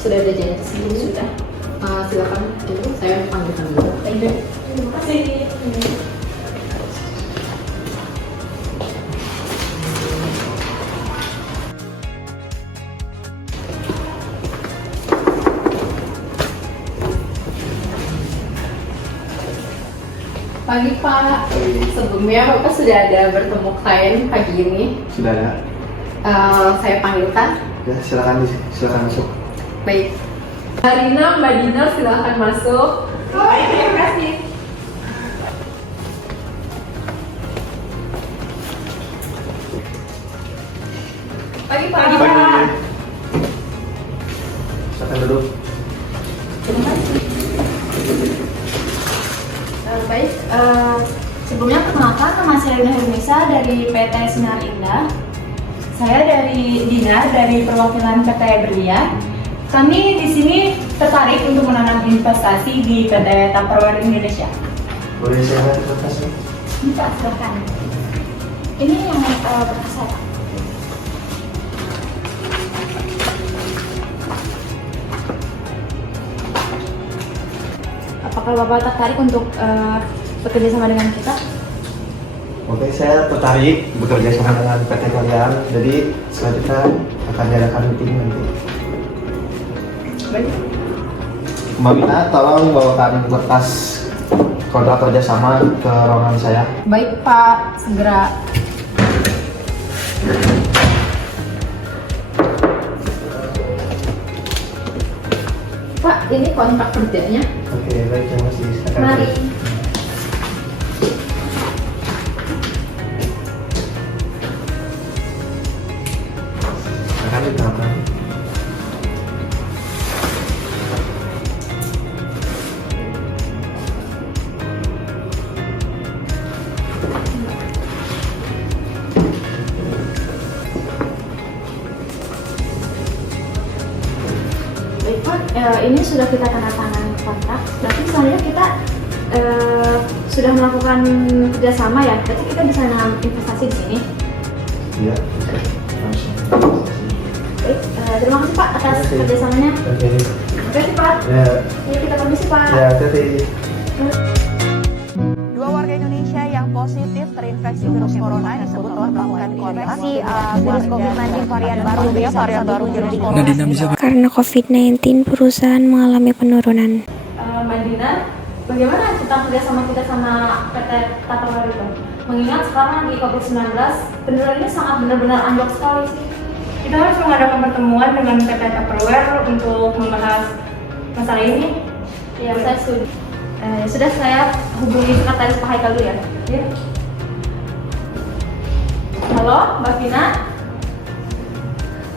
Sudah ada janji sebelumnya? Sudah. Silakan tunggu, saya panggilkan dulu. Terima kasih. Pagi Pak, sebelumnya Bapak sudah ada bertemu klien pagi ini. Sudah ada. Saya panggilkan. Ya, silakan masuk. Baik. Mbak Dina, silakan masuk. Baik, terima kasih. Pagi Pak. Silakan duduk. Terima kasih. Baik, sebelumnya perkenalkan, nama saya Dina Hermisa dari PT Sinar Indah. Saya dari Dinar dari perwakilan PT Berlian. Kami di sini tertarik untuk menanam investasi di PT Tupperware Indonesia. Boleh saya lihat investasi? Ini Pak, silakan. Ini yang berkas saya. Apakah Bapak tertarik untuk bekerja sama dengan kita? Oke, saya tertarik bekerja sama dengan PT kalian. Jadi selanjutnya akan diadakan meeting nanti. Baik. Mbak Mina, tolong bawakan berkas kontrak kerjasama ke ruangan saya. Baik Pak, segera. Pak, ini kontrak kerjanya. Oke, baik, terima kasih. Silakan. Mari. Silakan diterangkan. Baik Pak, ini sudah kita tanda tangan kontrak. Berarti selanjutnya kita sudah melakukan kerjasama ya. Berarti kita bisa nanam investasi di sini. Iya, bisa. Langsung. Baik, terima kasih Pak atas Terima kasih. kerjasamanya. Oke. Terima kasih Pak. Ya, Ya, kita permisi Pak. ya, hati-hati. Dua warga Indonesia yang positif terinfeksi virus corona disebut telah melakukan koordinasi virus COVID-19 varian baru jenis corona. Karena COVID-19, perusahaan mengalami penurunan. Mbak Dina, bagaimana tentang kerjasama kita sama PT Tupperware itu? Mengingat sekarang di COVID-19, penurunan ini sangat benar-benar anjlok sekali sih. Kita harus mengadakan pertemuan dengan PT Tupperware untuk membahas masalah ini. Ya, saya sudah saya hubungi sekretaris Pak Haikal dulu ya. Ya. Halo, Mbak Vina.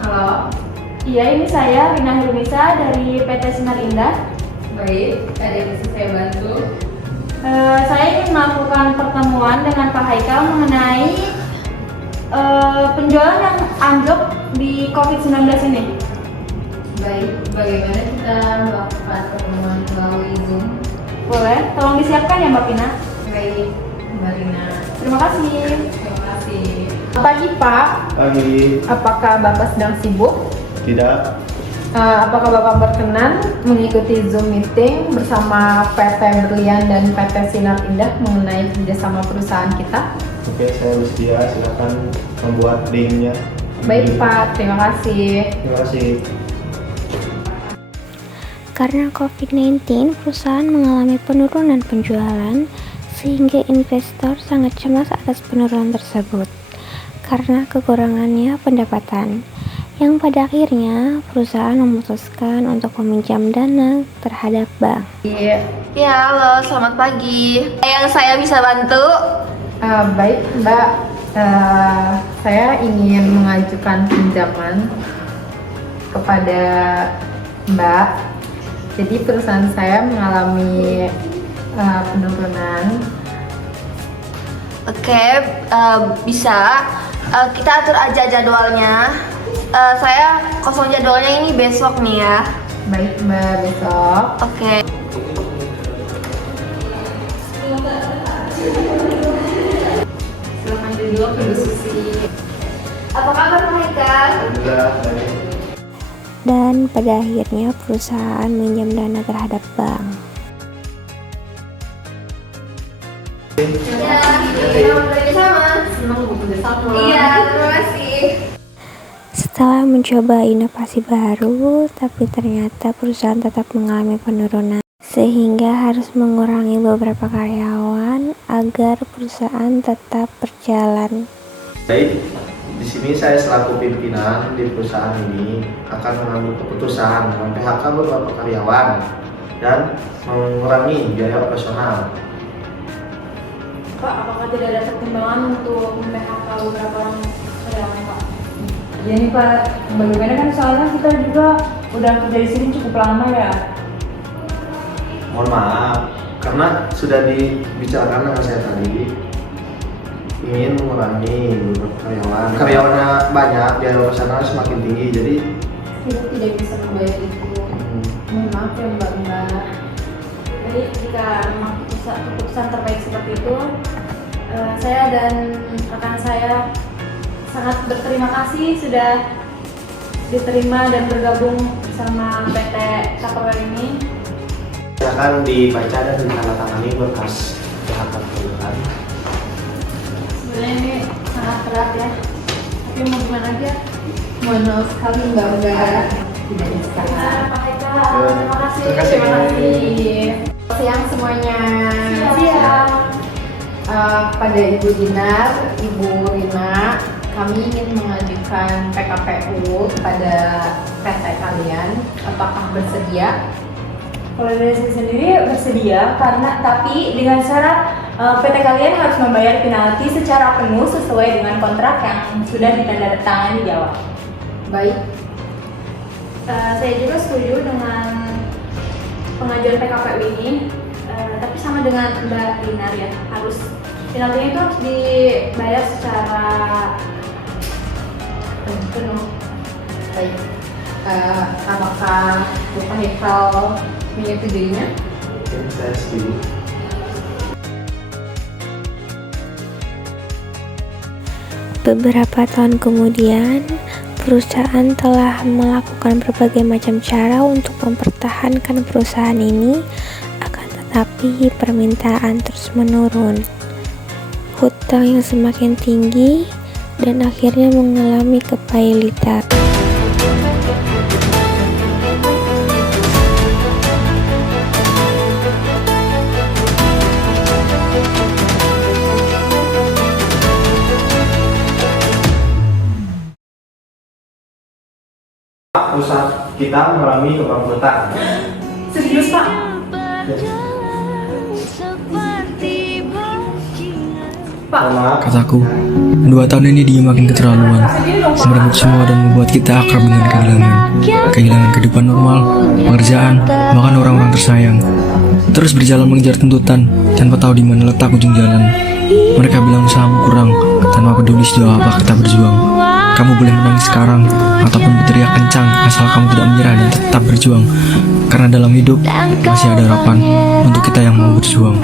Halo. Iya, ini saya Rina Hirmisa dari PT Sinar Indah. Baik, ada yang bisa saya bantu? Saya ingin melakukan pertemuan dengan Pak Haikal mengenai penjualan yang anjlok di COVID-19 ini. Baik, bagaimana kita melakukan pertemuan melalui Zoom? Boleh, tolong disiapkan ya Mbak Vina. Baik, Mbak Rina. Terima kasih. Terima kasih. Pagi Pak, Pagi. apakah Bapak sedang sibuk? Tidak. Apakah Bapak berkenan mengikuti Zoom meeting bersama PT Berlian dan PT Sinar Indah mengenai kerjasama perusahaan kita? Oke, saya bersedia. Silakan membuat linknya. Baik Pak, terima kasih. Terima kasih. Karena COVID-19, perusahaan mengalami penurunan penjualan, sehingga investor sangat cemas atas penurunan tersebut karena kekurangannya pendapatan, yang pada akhirnya perusahaan memutuskan untuk meminjam dana terhadap bank. Ya, halo, selamat pagi. Yang saya bisa bantu? Baik Mbak, saya ingin mengajukan pinjaman kepada Mbak. Jadi perusahaan saya mengalami penurunan. Oke, bisa. Kita atur aja jadwalnya. Saya kosong jadwalnya ini besok nih ya. Baik Mbak, besok. Oke. Silakan duduk, Ibu Susi. Apa kabar Pak Haikal? Alhamdulillah, baik. dan pada akhirnya perusahaan minjam dana terhadap bank. Iya, terima kasih. Setelah mencoba inovasi baru, tapi ternyata perusahaan tetap mengalami penurunan, sehingga harus mengurangi beberapa karyawan agar perusahaan tetap berjalan. Baik, di sini saya selaku pimpinan di perusahaan ini akan mengambil keputusan mem-PHK beberapa karyawan dan mengurangi biaya operasional. Pak, apakah tidak ada pertimbangan untuk mem-PHK beberapa orang karyawan, Pak? Ya nih Pak, bagaimana kan soalnya kita juga udah kerja di sini cukup lama ya. Mohon maaf, karena sudah dibicarakan dengan saya tadi, ingin mengurangi beberapa karyawan. Karyawannya banyak, biaya operasional semakin tinggi, jadi Kita tidak bisa membayar itu. Mohon maaf ya Mbak. Jadi jika memang keputusan terbaik seperti itu, saya dan rekan saya sangat berterima kasih sudah diterima dan bergabung bersama PT Tupperware ini. silakan dibaca dan ditandatangani berkas PHK perusahaan. Sebenarnya ini sangat berat ya, tapi mau gimana aja. Mohon maaf sekali Mbak. Tidak bisa. Pak Eka, terima kasih. Terima kasih. Siang semuanya. Siang. Pada Ibu Dinar, Ibu Rina, kami ingin mengajukan PKPU kepada PT kalian. Apakah bersedia? Kalau dari saya sendiri bersedia, tapi dengan syarat PT kalian harus membayar penalti secara penuh sesuai dengan kontrak yang sudah ditandatangani di awal. Baik. Saya juga setuju dengan pengajuan PKPU ini, tapi sama dengan Mbak Dinar ya, harus penaltinya itu harus dibayar secara penuh. Baik. Apakah Bapak Hekal menyetujuinya? Oke, saya setuju. Beberapa tahun kemudian, perusahaan telah melakukan berbagai macam cara untuk mempertahankan perusahaan ini, akan tetapi permintaan terus menurun. Hutang yang semakin tinggi dan akhirnya mengalami kepailitan. Perusahaan kita mengalami kebangkrutan. Serius Pak? Maaf. Kataku, 2 tahun ini dia makin keterlaluan, merebut semua dan membuat kita akrab dengan kehilangan kehidupan normal, pekerjaan, bahkan orang-orang tersayang. Terus berjalan mengejar tuntutan tanpa tahu di mana letak ujung jalan. Mereka bilang usahamu kurang, tanpa peduli sejauh apa kita berjuang. Kamu boleh menangis sekarang ataupun berteriak kencang asal kamu tidak menyerah dan tetap berjuang. Karena dalam hidup masih ada harapan untuk kita yang mau berjuang.